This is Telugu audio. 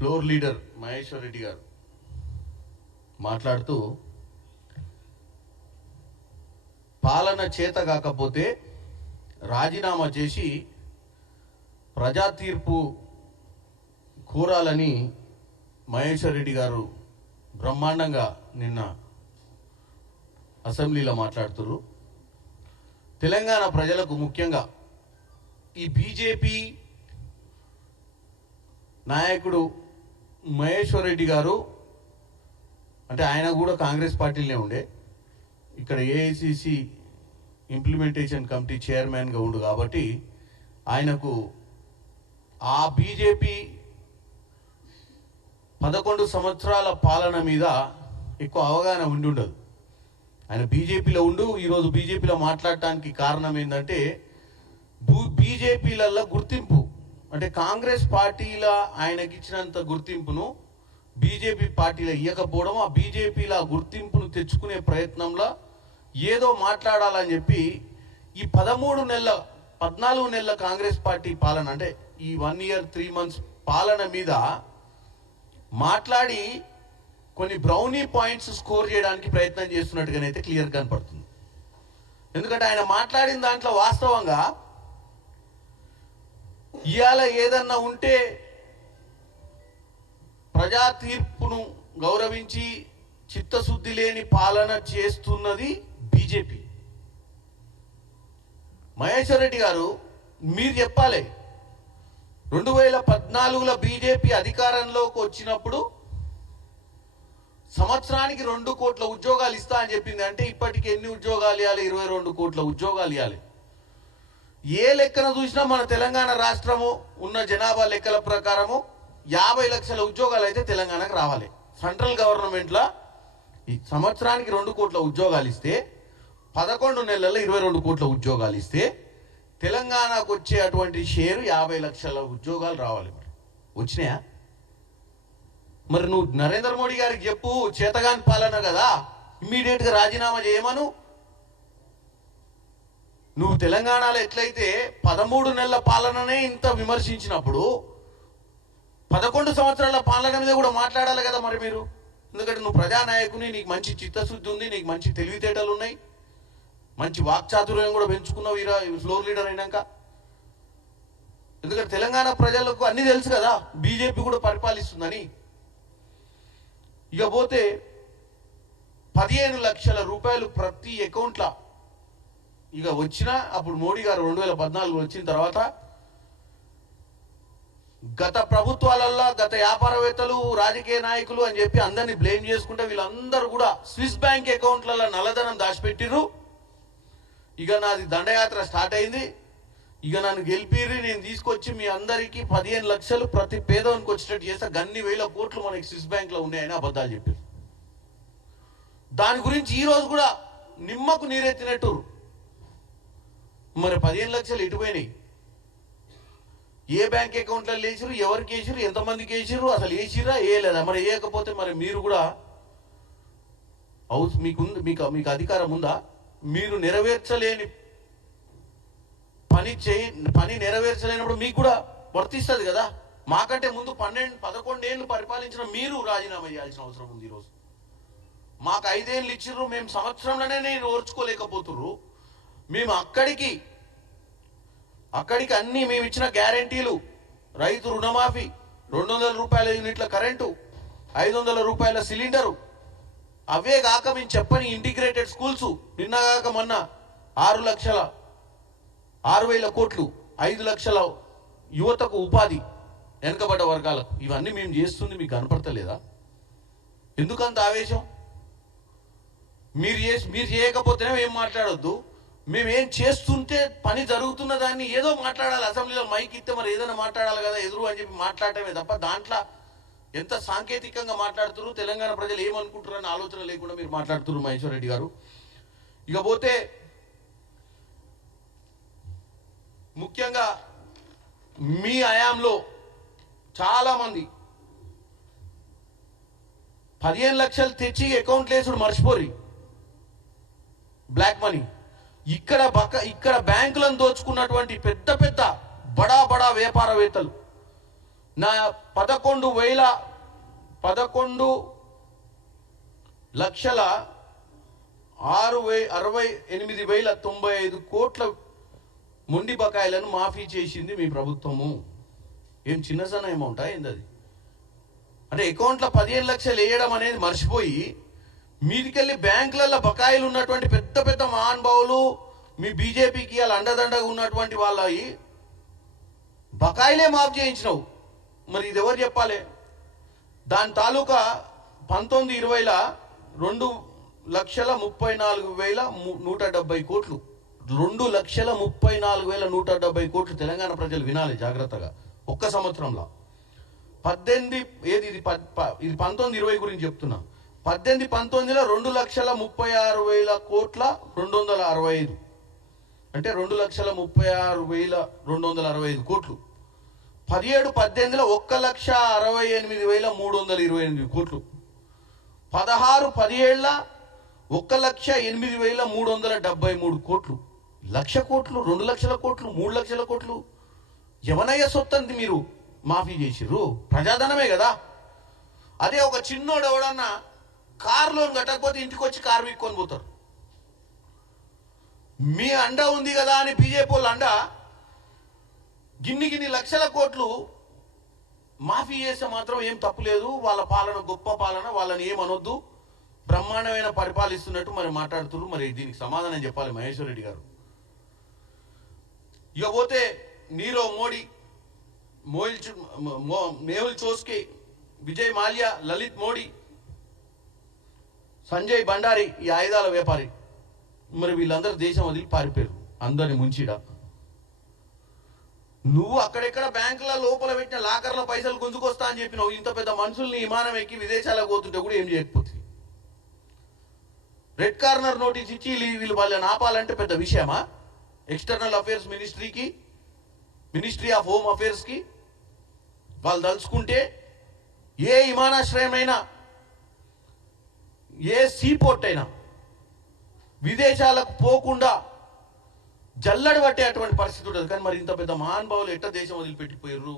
ఫ్లోర్ లీడర్ మహేశ్వర్ రెడ్డి గారు మాట్లాడుతూ పాలన చేత కాకపోతే రాజీనామా చేసి ప్రజా తీర్పు కోరాలని మహేశ్వర్ రెడ్డి గారు బ్రహ్మాండంగా నిన్న అసెంబ్లీలో మాట్లాడుతున్నారు. తెలంగాణ ప్రజలకు ముఖ్యంగా ఈ బీజేపీ నాయకుడు మహేశ్వర్ రెడ్డి గారు అంటే ఆయన కూడా కాంగ్రెస్ పార్టీలోనే ఉండే, ఇక్కడ ఏఐసిసి ఇంప్లిమెంటేషన్ కమిటీ చైర్మన్గా ఉండు కాబట్టి ఆయనకు ఆ బీజేపీ 11 సంవత్సరాల పాలన మీద ఎక్కువ అవగాహన ఉండదు. ఆయన బీజేపీలో ఉండు ఈరోజు బీజేపీలో మాట్లాడటానికి కారణం ఏంటంటే బీజేపీలలో గుర్తింపు అంటే కాంగ్రెస్ పార్టీల ఆయనకి ఇచ్చినంత గుర్తింపును బీజేపీ పార్టీలో ఇవ్వకపోవడం, ఆ బీజేపీల గుర్తింపును తెచ్చుకునే ప్రయత్నంలో ఏదో మాట్లాడాలని చెప్పి ఈ 14 నెలల కాంగ్రెస్ పార్టీ పాలన అంటే ఈ 1 year 3 months పాలన మీద మాట్లాడి కొన్ని బ్రౌనీ పాయింట్స్ స్కోర్ చేయడానికి ప్రయత్నం చేస్తున్నట్టుగానైతే క్లియర్ కనపడుతుంది. ఎందుకంటే ఆయన మాట్లాడిన దాంట్లో వాస్తవంగా ఇవాళ ఏదన్నా ఉంటే ప్రజా తీర్పును గౌరవించి చిత్తశుద్ధి లేని పాలన చేస్తున్నది బీజేపీ. మహేశ్వర్ రెడ్డి గారు మీరు చెప్పాలి, 2014లో బీజేపీ అధికారంలోకి వచ్చినప్పుడు సంవత్సరానికి 2 కోట్ల ఉద్యోగాలు ఇస్తా అని చెప్పింది. అంటే ఇప్పటికి ఎన్ని ఉద్యోగాలు ఇవ్వాలి? 22 కోట్ల ఉద్యోగాలు ఇవ్వాలి. ఏ లెక్కన చూసినా మన తెలంగాణ రాష్ట్రము ఉన్న జనాభా లెక్కల ప్రకారము 50 లక్షల ఉద్యోగాలు అయితే తెలంగాణకు రావాలి. సెంట్రల్ గవర్నమెంట్లో ఈ సంవత్సరానికి 2 కోట్ల ఉద్యోగాలు ఇస్తే 11 నెలల్లో 22 కోట్ల ఉద్యోగాలు ఇస్తే తెలంగాణకు వచ్చే అటువంటి షేరు 50 లక్షల ఉద్యోగాలు రావాలి. మరి వచ్చినాయా? మరి నువ్వు నరేంద్ర మోడీ గారికి చెప్పు, చేతగాని పాలన కదా, ఇమ్మీడియట్గా రాజీనామా చేయమను. నువ్వు తెలంగాణలో ఎట్లయితే 13 నెలల పాలననే ఇంత విమర్శించినప్పుడు 11 సంవత్సరాల పాలన మీద కూడా మాట్లాడాలి కదా మరి మీరు. ఎందుకంటే నువ్వు ప్రజానాయకుని, నీకు మంచి చిత్తశుద్ధి ఉంది, నీకు మంచి తెలివితేటలు ఉన్నాయి, మంచి వాక్చాతుర్యం కూడా పెంచుకున్నావు ఈ ఫ్లోర్ లీడర్ అయినాక. ఎందుకంటే తెలంగాణ ప్రజలకు అన్నీ తెలుసు కదా బీజేపీ కూడా పరిపాలిస్తుందని. ఇక పోతే 15 లక్షల రూపాయలు ప్రతి అకౌంట్లో ఇక వచ్చిన అప్పుడు మోడీ గారు 2014 వచ్చిన తర్వాత గత ప్రభుత్వాలల్లో గత వ్యాపారవేత్తలు రాజకీయ నాయకులు అని చెప్పి అందరినీ బ్లేమ్ చేసుకుంటే వీళ్ళందరూ కూడా స్విస్ బ్యాంక్ అకౌంట్లలో నల్లధనం దాచిపెట్టిర్రు. ఇక నాది దండయాత్ర స్టార్ట్ అయింది, ఇక నన్ను గెలిపిర్రి, నేను తీసుకొచ్చి మీ అందరికీ 15 లక్షలు ప్రతి పేదవానికి వచ్చేటట్టు చేస్తే గన్ని వేల కోట్లు మనకి స్విస్ బ్యాంక్లో ఉన్నాయని అబద్ధాలు చెప్పారు. దాని గురించి ఈరోజు కూడా నిమ్మకు నీరెత్తినట్టు మరి 15 లక్షలు ఎటుపోయినాయి? ఏ బ్యాంక్ అకౌంట్లో వేసిరు, ఎవరికి వేసిరు, ఎంతమందికి వేసిరు, అసలు వేసిరా వేయలేదా? మరి వేయకపోతే మరి మీరు కూడా మీకు అధికారం ఉందా? మీరు నెరవేర్చలేని పని నెరవేర్చలేనప్పుడు మీకు కూడా వర్తిస్తుంది కదా. మాకంటే ముందు 11 ఏళ్ళు పరిపాలించిన మీరు రాజీనామా చేయాల్సిన అవసరం ఉంది. ఈరోజు మాకు 5 ఏళ్ళు ఇచ్చిర్రు, మేము సంవత్సరంలోనే ఓర్చుకోలేకపోతుర్రు. మేము అక్కడికి అన్ని మేము ఇచ్చిన గ్యారంటీలు, రైతు రుణమాఫీ, 200 రూపాయల యూనిట్ల కరెంటు, 500 రూపాయల సిలిండరు, అవే కాక మేము చెప్పని ఇంటిగ్రేటెడ్ స్కూల్స్, నిన్నగాక మొన్న 6,00,000 కోట్లు, 5 లక్షల యువతకు ఉపాధి, వెనుకబడ్డ వర్గాలకు, ఇవన్నీ మేము చేస్తుంది మీకు కనపడతలేదా? ఎందుకంత ఆవేశం? మీరు చేయకపోతేనే ఏం మాట్లాడొద్దు, మేమేం చేస్తుంటే పని జరుగుతున్న దాన్ని ఏదో మాట్లాడాలి. అసెంబ్లీలో మైక్ ఇస్తే మరి ఏదైనా మాట్లాడాలి కదా ఎదురు అని చెప్పి మాట్లాడటమే తప్ప దాంట్లో ఎంత సాంకేతికంగా మాట్లాడుతున్నారు, తెలంగాణ ప్రజలు ఏమనుకుంటారని ఆలోచన లేకుండా మీరు మాట్లాడుతున్నారు మహేశ్వర్ రెడ్డి గారు. ఇకపోతే ముఖ్యంగా మీ హయాంలో చాలామంది 15 లక్షలు తెచ్చి అకౌంట్లు వేసుడు మర్చిపోరి, బ్లాక్ మనీ. ఇక్కడ బ్యాంకులను దోచుకున్నటువంటి పెద్ద బడా వ్యాపారవేత్తలు నా 11,68,95 కోట్ల మొండి బకాయిలను మాఫీ చేసింది మీ ప్రభుత్వము. ఏం చిన్న సన్న అమౌంటా ఏంది అది? అంటే అకౌంట్లో 15 లక్షలు వేయడం అనేది మర్చిపోయి మీదికెళ్ళి బ్యాంకులలో బకాయిలు ఉన్నటువంటి పెద్ద పెద్ద మహానుభావులు, మీ బీజేపీకి వాళ్ళ అండదండగా ఉన్నటువంటి వాళ్ళ బకాయిలే మాఫ్ చేయించినావు. మరి ఇది ఎవరు చెప్పాలి? దాని తాలూకా 19-20ల 2,34,170 కోట్లు, 2,34,170 కోట్లు. తెలంగాణ ప్రజలు వినాలి జాగ్రత్తగా. ఒక్క సంవత్సరంలో 19-20 గురించి చెప్తున్నా. 18-19లో 2,36,000 కోట్ల 265, అంటే 2,36,265 కోట్లు. 17-18లో 1,68,328 కోట్లు. 16-17 1,08,373 కోట్లు. 1,00,000 కోట్లు, 2,00,000 కోట్లు, 3,00,000 కోట్లు ఎవనయ్య సొత్తంది మీరు మాఫీ చేసిర్రు? ప్రజాధనమే కదా. అదే ఒక చిన్నోడు ఎవడన్నా కార్ లోన్ కట్టకపోతే ఇంటికి వచ్చి కారు వీక్కొని పోతారు. మీ అండ ఉంది కదా అని బీజేపీ వాళ్ళు అండ గిన్ని లక్షల కోట్లు మాఫీ చేస్తే మాత్రం ఏం తప్పు లేదు. వాళ్ళ పాలన గొప్ప పాలన, వాళ్ళని ఏమనొద్దు, బ్రహ్మాండమైన పరిపాలిస్తున్నట్టు మరి మాట్లాడుతున్నారు. మరి దీనికి సమాధానం చెప్పాలి మహేశ్వర్ రెడ్డి గారు. ఇక పోతే నీరవ్ మోడీ, మేహుల్ చోస్కి, విజయ్ మాల్యా, లలిత్ మోడీ, సంజయ్ భండారి, ఈ ఆయుధాల వ్యాపారి, మరి వీళ్ళందరూ దేశం వదిలి పారిపోయారు అందరిని ముంచిడా. నువ్వు అక్కడెక్కడ బ్యాంకుల లోపల పెట్టిన లాకర్ల పైసలు గుంజుకొస్తా అని చెప్పినావు. ఇంత పెద్ద మనుషుల్ని విమానం ఎక్కి విదేశాలకు పోతుంటే కూడా ఏం చేయకపోతే రెడ్ కార్నర్ నోటీస్ ఇచ్చి వీళ్ళు వాళ్ళని ఆపాలంటే పెద్ద విషయమా? ఎక్స్టర్నల్ అఫేర్స్ మినిస్ట్రీకి, మినిస్ట్రీ ఆఫ్ హోమ్ అఫేర్స్కి వాళ్ళు తలుచుకుంటే ఏ విమానాశ్రయమైనా, ఏ సీపోర్ట్ అయినా విదేశాలకు పోకుండా జల్లడి పట్టే అటువంటి పరిస్థితి ఉంటుంది. కానీ మరి ఇంత పెద్ద మహానుభావులు ఎట్ట దేశం వదిలిపెట్టిపోయారు?